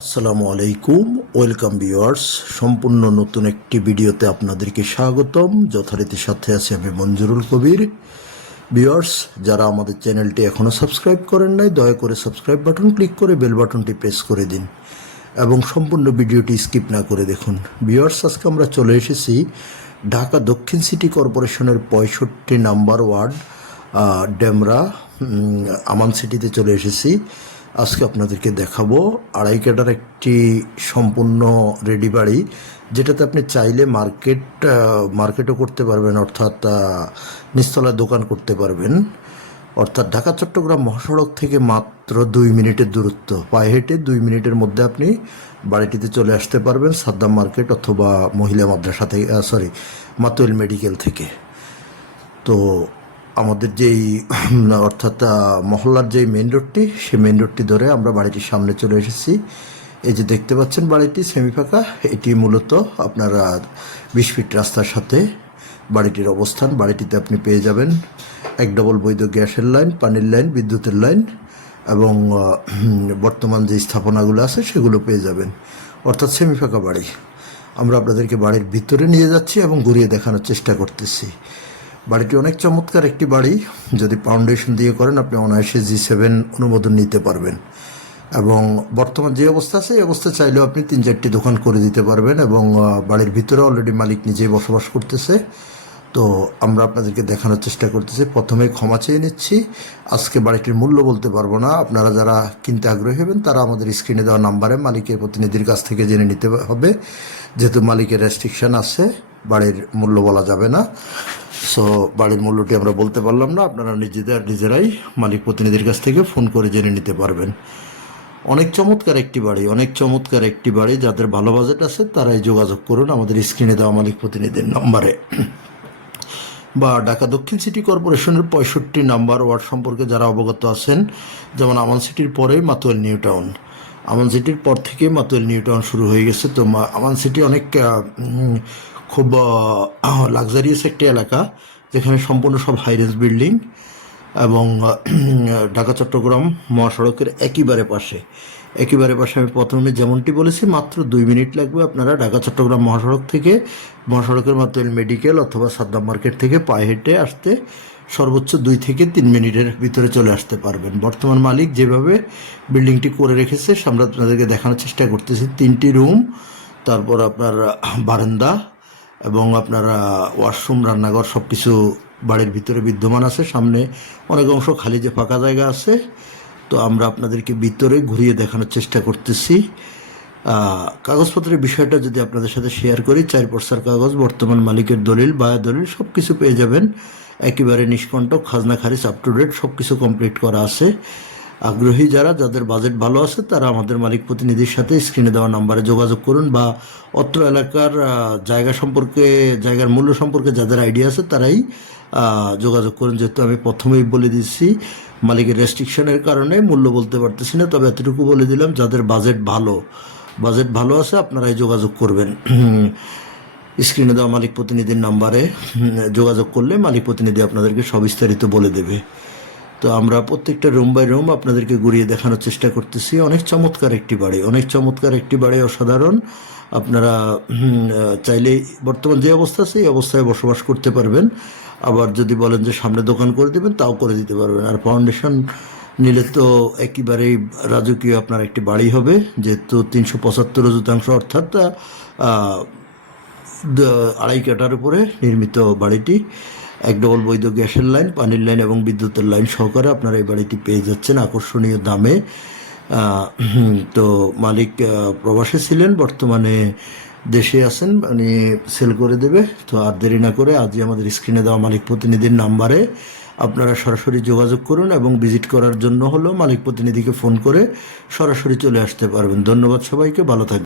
আসসালামু আলাইকুম, welcome viewers. সম্পূর্ণ নতুন একটি ভিডিওতে আপনাদেরকে স্বাগতম। যথারীতি সাথে আছে আমি মঞ্জুরুল কবির। ভিউয়ার্স, যারা আমাদের চ্যানেলটি এখনও সাবস্ক্রাইব করেন নাই, দয়া করে সাবস্ক্রাইব বাটন ক্লিক করে বেল বাটনটি প্রেস করে দিন এবং সম্পূর্ণ ভিডিওটি স্কিপ না করে দেখুন। ভিউয়ার্স, আজকে আমরা চলে এসেছি ঢাকা দক্ষিণ সিটি কর্পোরেশনের 65 নাম্বার ওয়ার্ড ডেমরা আমান সিটিতে চলে এসেছি। আজকে আপনাদেরকে দেখাবো আড়াই কাঠার একটি সম্পূর্ণ রেডি বাড়ি, যেটাতে আপনি চাইলে মার্কেটও করতে পারবেন, অর্থাৎ নিচতলায় দোকান করতে পারবেন। অর্থাৎ ঢাকা চট্টগ্রাম মহাসড়ক থেকে মাত্র 2 মিনিটের দূরত্ব, পায়ে হেঁটে 2 মিনিটের মধ্যে আপনি বাড়িটিতে চলে আসতে পারবেন সাদ্দাম মার্কেট অথবা মহিলা মাদ্রাসা থেকে, মাতুয়েল মেডিকেল থেকে। তো আমাদের যেই অর্থাৎ মহল্লার যেই মেন রোডটি, সেই মেন রোডটি ধরে আমরা বাড়িটির সামনে চলে এসেছি। এই যে দেখতে পাচ্ছেন বাড়িটি সেমি ফাঁকা, এটি মূলত আপনার 20 ফিট রাস্তার সাথে বাড়িটির অবস্থান। বাড়িটিতে আপনি পেয়ে যাবেন 1 ডবল বৈধ গ্যাসের লাইন, পানির লাইন, বিদ্যুতের লাইন এবং বর্তমান যে স্থাপনাগুলো আছে সেগুলো পেয়ে যাবেন, অর্থাৎ সেমি ফাঁকা বাড়ি। আমরা আপনাদেরকে বাড়ির ভিতরে নিয়ে যাচ্ছি এবং ঘুরিয়ে দেখানোর চেষ্টা করতেছি। বাড়িটি অনেক চমৎকার একটি বাড়ি। যদি ফাউন্ডেশন দিয়ে করেন আপনি অনায়াসে G7 অনুমোদন নিতে পারবেন এবং বর্তমান যে অবস্থা আছে এই অবস্থা চাইলেও আপনি 3-4টি দোকান করে দিতে পারবেন এবং বাড়ির ভিতরে অলরেডি মালিক নিজেই বসবাস করতেছে। তো আমরা আপনাদেরকে দেখানোর চেষ্টা করতেছি। প্রথমেই ক্ষমা চেয়ে নিচ্ছি, আজকে বাড়িটির মূল্য বলতে পারবো না। আপনারা যারা কিনতে আগ্রহী হবেন তারা আমাদের স্ক্রিনে দেওয়া নাম্বারে মালিকের প্রতিনিধির কাছ থেকে জেনে নিতে হবে, যেহেতু মালিকের রেস্ট্রিকশান আছে, বাড়ির মূল্য বলা যাবে না। সো বাড়ির মূল্যটি আমরা বলতে পারলাম না, আপনারা নিজেরাই মালিক প্রতিনিধির কাছ থেকে ফোন করে জেনে নিতে পারবেন। অনেক চমৎকার একটি বাড়ি, অনেক চমৎকার একটি বাড়ি। যাদের ভালো বাজেট আছে তারাই যোগাযোগ করুন আমাদের স্ক্রিনে দেওয়া মালিক প্রতিনিধির নম্বরে। বা ঢাকা দক্ষিণ সিটি কর্পোরেশনের 65 নাম্বার ওয়ার্ড সম্পর্কে যারা অবগত আছেন, যেমন আমান সিটির পরেই মাতুয়েল নিউ টাউন, আমান সিটির পর থেকে মাতুয়েল নিউ টাউন শুরু হয়ে গেছে। তো আমান সিটি অনেক খুব লাক্সারিয়াস একটি এলাকা, যেখানে সম্পূর্ণ সব হাইরেঞ্জ বিল্ডিং এবং ঢাকা চট্টগ্রাম মহাসড়কের একেবারে পাশে আমি প্রথমে যেমনটি বলেছি, মাত্র 2 মিনিট লাগবে। আপনারা ঢাকা চট্টগ্রাম মহাসড়ক থেকে, মহাসড়কের মাতুয়েল মেডিকেল অথবা সাদ্দাম মার্কেট থেকে পায়ে হেঁটে আসতে সর্বোচ্চ 2 থেকে 3 মিনিটের ভিতরে চলে আসতে পারবেন। বর্তমান মালিক যেভাবে বিল্ডিংটি করে রেখেছে আমরা আপনাদেরকে দেখানোর চেষ্টা করতেছি। 3টি রুম, তারপর আপনার বারান্দা এবং আপনার ওয়াশরুম, রান্নাঘর সব কিছু বাড়ির ভিতরে বিদ্যমান আছে। সামনে অনেক অংশ খালি যে ফাঁকা জায়গা আছে। তো আমরা আপনাদেরকে ভিতরে ঘুরিয়ে দেখানোর চেষ্টা করতেছি। কাগজপত্রের বিষয়টা যদি আপনাদের সাথে শেয়ার করি, 4 পর্সার কাগজ, বর্তমান মালিকের দলিল, বায়া দলিল সব কিছু পেয়ে যাবেন। একেবারে নিষ্কণ্টক, খাজনা খারিজ আপ টু ডেট সব কিছু কমপ্লিট করা আছে। আগ্রহী যাদের বাজেট ভালো আছে তারা আমাদের মালিক প্রতিনিধির সাথে স্ক্রিনে দেওয়া নাম্বারে যোগাযোগ করুন, বা অত্র এলাকার জায়গার মূল্য সম্পর্কে যাদের আইডিয়া আছে তারাই যোগাযোগ করুন। যেহেতু আমি প্রথমেই বলে দিচ্ছি মালিকের রেস্ট্রিকশনের কারণে মূল্য বলতে পারতেছি না, তবে এতটুকু বলে দিলাম যাদের বাজেট ভালো আছে আপনারাই যোগাযোগ করবেন। স্ক্রিনে দেওয়া মালিক প্রতিনিধির নাম্বারে যোগাযোগ করলে মালিক প্রতিনিধি আপনাদেরকে সবিস্তারিত বলে দেবে। তো আমরা প্রত্যেকটা রুম বাই রুম আপনাদেরকে ঘুরিয়ে দেখানোর চেষ্টা করতেছি। অনেক চমৎকার একটি বাড়ি, অসাধারণ। আপনারা চাইলে বর্তমান যে অবস্থা আছে এই অবস্থায় বসবাস করতে পারবেন। আবার যদি বলেন যে সামনে দোকান করে দেবেন তাও করে দিতে পারবেন। আর ফাউন্ডেশন নিলে তো একেবারেই রাজকীয় আপনার একটি বাড়ি হবে, যেহেতু 375 অর্থাৎ 2.5 কাঠার উপরে নির্মিত বাড়িটি। 1 ডবল বৈধ গ্যাসের লাইন, পানির লাইন এবং বিদ্যুতের লাইন সহকারে আপনারা এই বাড়িটি পেয়ে যাচ্ছেন আকর্ষণীয় দামে। তো মালিক প্রবাসে ছিলেন, বর্তমানে দেশে আছেন, মানে সেল করে দেবে। তো আর দেরি না করে আজই আমাদের স্ক্রিনে দেওয়া মালিক প্রতিনিধির নাম্বারে আপনারা সরাসরি যোগাযোগ করুন এবং ভিজিট করার জন্য হলো মালিক প্রতিনিধিকে ফোন করে সরাসরি চলে আসতে পারবেন। ধন্যবাদ সবাইকে, ভালো থাকবেন।